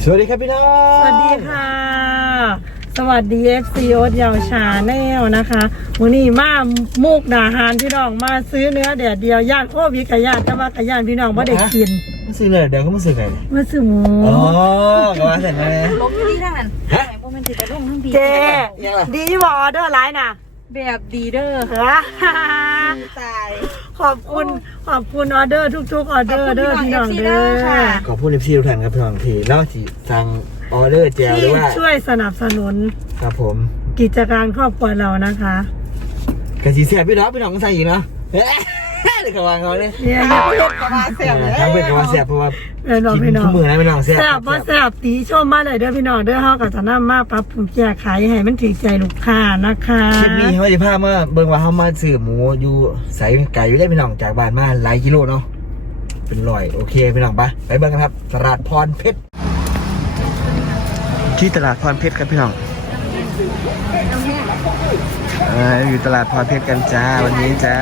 สวัสดีครับพี่น้องสวัสดีค่ะสวัสดี FC โอ๊ตยาวชาแนลนะคะวันนี้มามุกดาหารพี่น้องมาซื้อเนื้อแดดเดียวย่านโควิดกับย่านแต่ว่ากับย่านพี่น้องว่าได้กินมาซื้อเลยเดี๋ยวก็มาซื้อไงมาซื้อหมูอ๋อก็มาเสร็จเลยลงที่ทางนั้นฮะมันถือว่าลงทั้งปีเจดีบอเดอร์ไลน์น่ะแบบดีเด้อตายขอบคุณออเดอร์ทุกๆออเดอร์เด้อพี่น้องเด้อขอบคุณเอฟซีทุกท่านครับพี่น้องที่แล้วที่สั่งออเดอร์แจวหรือว่าช่วยสนับสนุนครับผมกิจการครอบครัวเรานะคะกระสีเสียพี่น้องก็ใส่อีกเนาะเด็กกระวางเขาเนี่ยกระวาเสียบเลยทั้งเป็นกระวางเสียบเพราะว่ากินทุกมือนะพี่น้องเสียบเพราะแซ่บตีชมมาเลยเด้อพี่น้องเด้อเฮากับจะนำมาปรับปรุงแก้ไขให้มันถูกใจลูกค้านะคะคลิปนี้เขาจะพามาเบิ่งว่าเขามาซื้อหมูอยู่ใส่ไก่อยู่ได้พี่น้องจากบ้านมาหลายกิโลเนาะเป็นร้อยโอเคพี่น้องไปเบิ่งกันครับตลาดพรเพชรที่ตลาดพรเพชรครับพี่น้องอยู่ตลาดพรเพชรกันจ้าวันนี้จ้า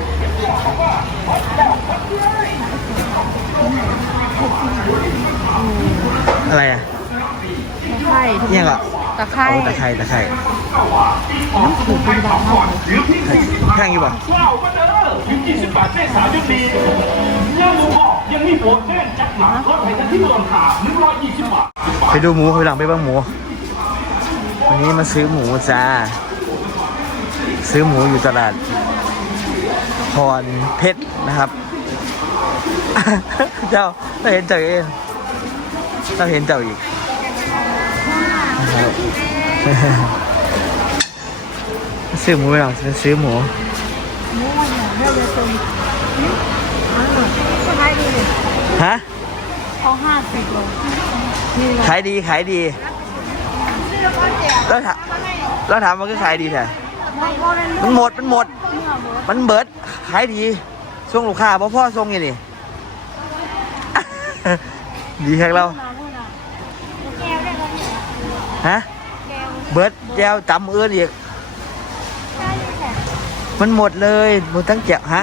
อะไรอ่ะตะไคร้เนี่ยเหรอตะไคร้ตะไคร้แพงอยู่ป่ะไปดูหมูไปหลังไปบ้างหมูวันนี้มาซื้อหมูจ้าซื้อหมูอยู่ตลาดพรเพชรนะครับเจ้าเราเห็นเจ้าเองเราเห็นเจ้าอีกซื้อหมูไปหรอซื้อหมูฮะเขา50 โลขายดีแล้วถามมันก็ขายดีแท้มันหมดเบิดขายดีส่งลูกค้าพ่อส่งอย่างนี้ดีแค่เราฮะเบิดแก้วจำอีกมันหมดเลยหมดทั้งแก้วฮะ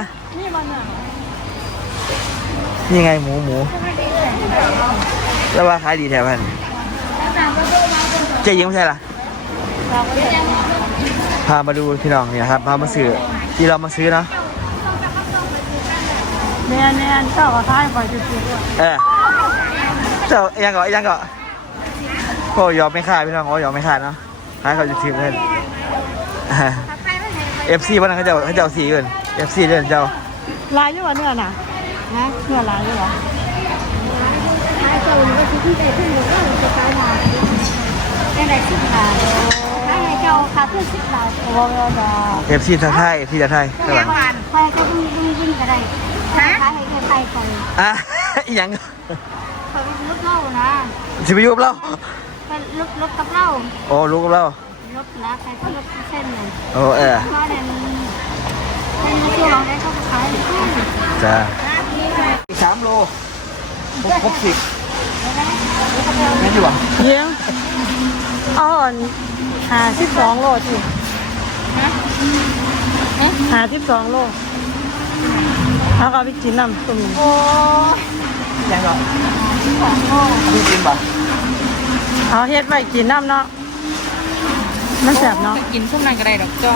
นี่ไงหมูแล้วว่าขายดีแท้พันเจ๊ยังไม่ใช่ล่ะพามาดูพี่น้องนี่นะครับพามาซื้อที่เรามาซื้อเนาะแม่เจ้าก็ทายไปจุดเจ้ายังก็ก็ยอมไม่ขาดพี่น้องก็ยอมไม่ขาดเนาะให้เขาจะซื้อเลยFC วันนั้นเขาจะสีเงิน FC เดินเจ้าลายอยู่วะเนื้อน่ะนะเนื้อลายอยู่วะขายตัวมันก็คือที่ใจขึ้นหมดก็จะขายมาได้ไหน10 บาทให้เจ้าขาขึ้น10 บาทโอ้ยจ้า FC ทางไทย FC ทางไทยข้างหลังใครก็วิ่งก็ได้ขายให้ใครไปยังเขาไปลุกเล่านะสิบยุบเล่าไปลุกกับเล่าโอ้ลุกกับเล่าลุกนะใครก็ลุกเส้นเลยโอ้เพราะเนี่ยเป็นช่วงได้เขาขายจ้า3 โลครบ10ไม่ดีกว่าเยี่ยง52 โลที52 โลเอาไปกินน้ำตุ่มโอ้ยังก็พี่กินป่ะเอาเฮ็ดไว้กินน้ำเนาะมันแสบเนาะกินช่วงนั้นก็ได้ดอกจ้า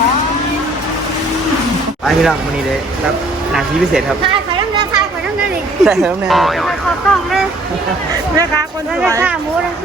ไปพี่น้องวันนี้เลยรับหน้าที่พิเศษครับถ่ายน้ำเนื้อดิใช่ครับเนี่ยขอกล้องเลยแม่ค้าคนสวยแม่ค้าหมูนะ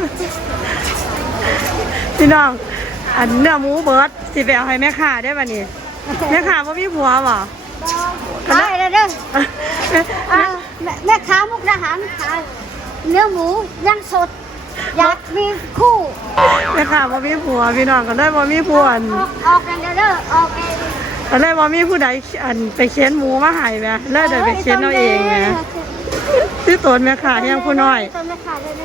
พี่น้องอันเนื้อหมูเบิร์ดสิไปเอาให้แม่ค้าได้ป่ะนี่แม่ค้าว่ามีผัวบ่ได้เลยเด้อแม่ค้ามุกดาหารขายเนื้อหมูย่างสดอยากมีคู่แม่ค้าว่ามีผัวพี่น้องก็ได้ว่ามีผัวออกกันเด้อออกเองก็ได้ว่ามีผู้ใดอันไปเค้นหมูมาให้แม่แล้วเดี๋ยวไปเค้นเอาเองแม่ที่ตนแม่ค้ายังผู้น้อยตนแม่ค้าเลย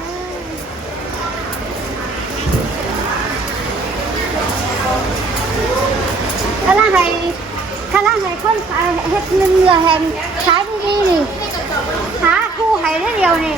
ข้าล่างให้คนเฮ็ดเนื้อแห้งขายดีๆนี่หาคู่ให้ได้เดียวนี่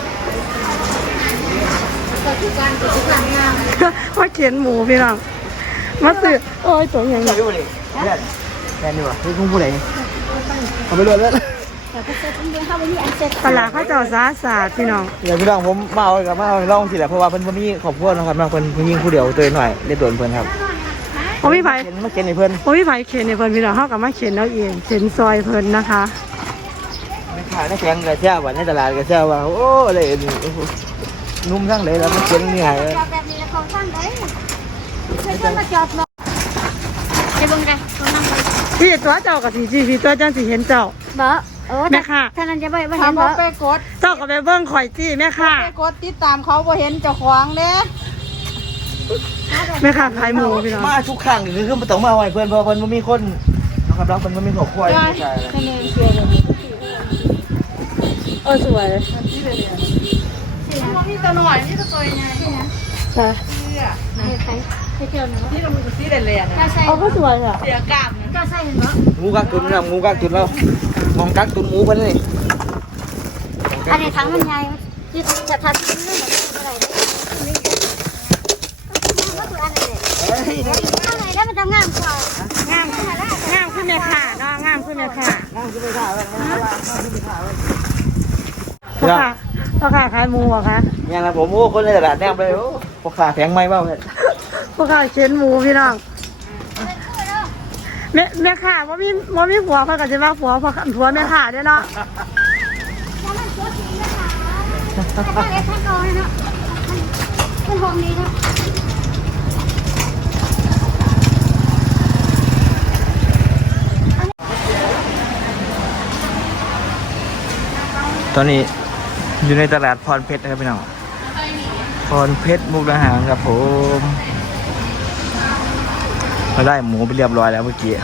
มาเขียนหมูพี่น้องมาซื้อโอ้ยตัวอย่างนี้แม่นี่วะนี่คงผู้ใดเอาไปเลยแต่ก็เซ็ตมันเดียวเข้าไปนี่อันเซ็ตปลาเขาเจ้าสาสาดพี่น้องเดี๋ยวพี่น้องผมมาเอากับมาเอาลองสิแหละเพราะว่าเพิ่นบ่มีครอบครัวนะครับน้องเพิ่นยิงผู้เดียวตัวหน่อยได้ตัวเพิ่นครับโอ้พี่ไผ่เห็นมาเก็นให้เพิ่นโอ้พี่ไผ่เข็นในเพิ่นพี่น้องเขากับมาเข็นเอาเองเข็นซอยเพิ่นนะคะไม่ขายในแข็งกระเช้าว่าในตลาดกระเช้าว่าโอ้เลยนุ่มทั้งเลยแล้วมันเก็นเหนื่อยจอดแบบนี้แล้วเขาฟังได้เคยมาจอดเนาะไปเบิ่งได้เขานั่งไปพี่ตัวเจ้ากับสีจีพี่ตัวจังสิเห็นเจ้าบ่แม่ค่ะท่านนั้นจะไม่เห็ถ้าน บบ่อกไปกดเจ้าก็ไปเบิ้งข่อยจี้แม่ค่ะไปกดติดตามเขาบ่เห็นเจ้าของเด้แม่ค่ะขายหมูพี่น้องมาทุกครั้งคือมาต้องมาไว้เพื่อนเพราะเพื่อนไม่มีคนนะครับแล้วเพื่อนไม่มีครอบครัวไม่ใช่คะแนนเชียร์เลยสวยนี่ตัวหน่อยนี่ตัวใหญ่ค่ะไปเที่ยวเนาะนี่เรามือซีเด่นเลยอ่ะก็ใช่ก็สวยอ่ะเสียกล้ามก็ใช่เห็นบ่งูกักตุนนะงูกักตุนแล้วมองกักตุนหมูเพื่อนนี่อันนี้ทั้งมันใหญ่ที่จะทัดเรื่องอะไรก็คืออันนี้อะไรได้มันทำงานกว่างามขึ้นแม่ค่ะเนาะงามขึ้นแม่ค่ะพ่อค่ะพ่อค่ะขายหมูเหรอคะอย่างนั้นผมโอ้คนในตลาดแนมเลยโอ้พวกขาแพงไหมบ้างเนี่ยพ่อค่ะเข็นหมูพี่น้องแม่ค่ะว่ามีผัวเพิ่นก็สิมาผัวแม่ค่ะเด้อเนาะแล้วมันตัวจริงนะคะแต่เล็กแค่กองเนาะเป็นห้องนี้เนาะตอนนี้อยู่ในตลาดพรเพชรนะครับพี่น้องพรเพชรมุกดาหารครับผมเราได้หมูไปเรียบร้อยแล้วเมื่อกี้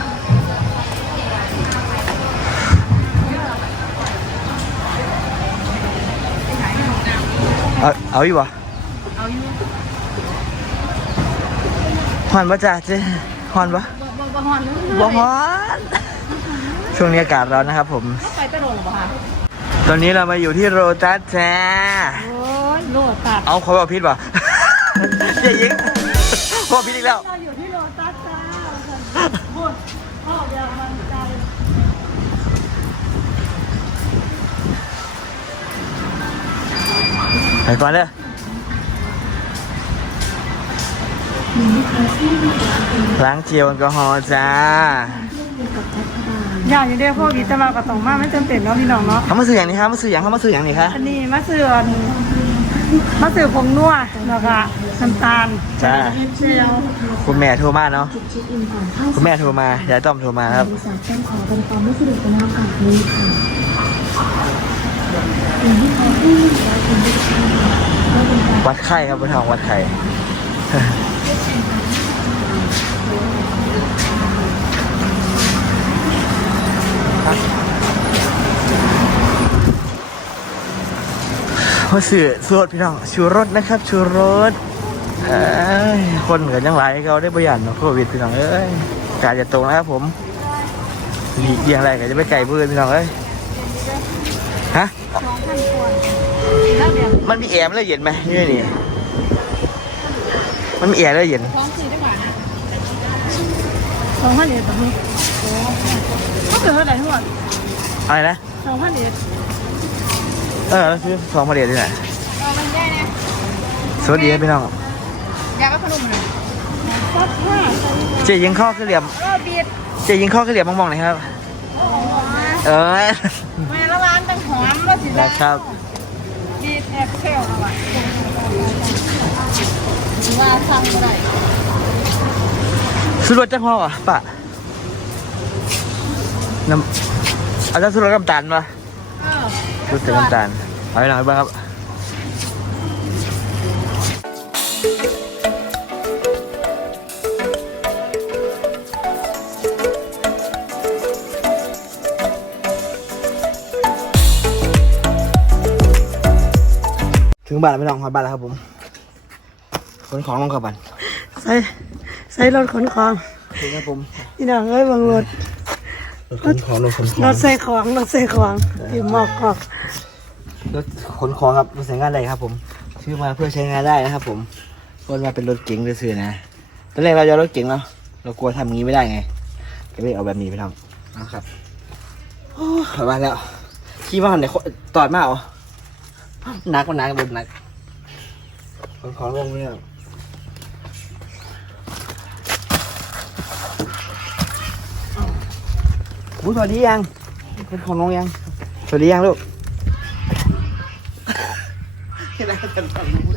เอาอยู่วะฮอนปะจ้าเจ๊ฮอนปะบ่ฮอนช่วงนี้อากาศร้อนนะครับผมไปตะลงบ่ค่ะตอนนี้เรามาอยู่ที่โรตัสจ้าโอ้ยโลตัดเอาเขาบอกพิษป่ะ เจ๊ยิงพ่อพิษอีกแล้วเราอยู่ที่โลตัสจ้าพูดพ่อเดียวมันใจไปก่อนเลยล้างเจลแอลกอฮอล์จ้าอยากอยู่เดียวพวกวิตามากับตองมากไม่จำเป็นเนาะพี่น้องเนาะเขามาซื้ออย่างนี้ครับมาซื้ออย่างเขามาซื้ออย่างนี้ครับอันนี้มะเสือผงนัวแล้วก็น้ำตาลจ้าเจียวคุณแม่โทรมาเนาะคุณแม่โทรมายายต้อมโทรมาครับวัดไข้ครับพี่ทองวัดไข้ มาสื่อสูตรพี่น้องชูรสนะครับชูรสคนเหมือนยังไรเขาได้ประหยัดเนาะโควิดพี่น้องเอ้ยกาจะตรงแล้วครับผมหลีกเลี่ยงอะไรก็จะไปไก่พื้นพี่น้องเอ้ยฮะมันมีแอร์มันเลยเย็นไหมนี่มันมีแอร์เลยเย็นท้องสีได้กว่านะ 2,000เอ็ดแบบนี้เขาเกิดเท่าไหร่ทั้งหมดอะไรนะ 2,000เอ็ดแล้วซื้อสองมาเดียดที่ไหนมันใหญ่นะสวัสดีครับพี่น้องอยากกับขนมเลยซับห้าเจยิงข้อขึ้นเหลี่ยมบีดเจยิงข้อขึ้นเหลี่ยมมองๆหน่อยครับเออแม่ละร้านตั้งหอมแล้วสินะครับบีดแอบเซลเอาไว้ว่าทำอะไรซื้อรถจังห้ออ่ะปะน้ำเอาจะซื้อรถน้ำตาลมาซื้อรถน้ำตาลเอาไปหน่อยบ้างครับถึงบ้านแล้วไม่ต้องหอดบ้านแล้วครับผมขนของลงกับบ้านใส่รถขนของถึงครับผมพี่น้องเอ้ยบางรถรถขนของรถขนของรถใส่ของอยู่หมอกกอกรถขนของครับรถใช้งานอะไรครับผมชื่อมาเพื่อใช้งานได้นะครับผมคนมาเป็นรถเก๋งซื่อๆนะตอนแรกเราจะรถเก๋งเนาะเรากลัวทำงี้ไม่ได้ไงก็เลยเอาแบบนี้ไปทำนะครับโอ้ยมาแล้วขี่มาหันไหนตอดมาเหรอหนักมันหนักบนหนักของลงเนี่ยบูสวัสดียังเป็นของน้องยังสวัสดียังลูกแค่นั้นก็ทำรู้เลย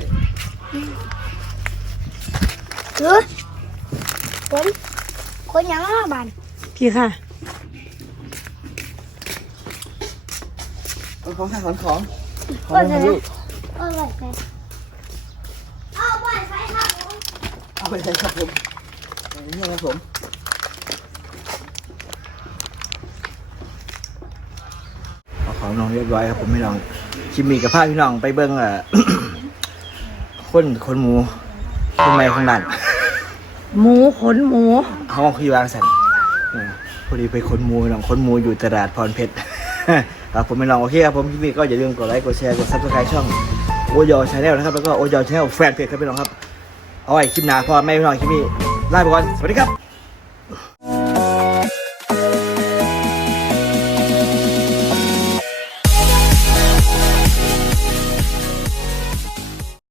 คนยังห้าบาทพี่ค่ะของข้าของของก็จะลูกเอาไว้ใส่เอาไว้ใส่ครับผมเอาไปใช้ครับผมนี่ครับผมเอาของน้องเรียบร้อยครับผมพี่น้องชิมมีกับผ้าพี่น้องไปเบิ้งคนหมูคนใหม่ของนั่นหมูขนหมูเขาบอกคือวางสันพอดีไปค้นหมูน้องค้นหมูอยู่ตลาดพรเพชร ครับผมไม่ลองโอเคครับผมคลิปนี้ก็อย่าลืมกดไลค์กดแชร์กดซับสไครต์ช่องโอยอชาแนลนะครับแล้วก็โอยอชาแนลแฟนเพจครับพี่น้องครับเอาไว้คลิปหน้าพอไม่พี่น้องคลิปนี้ลาไปก่อนสวัสดีครับ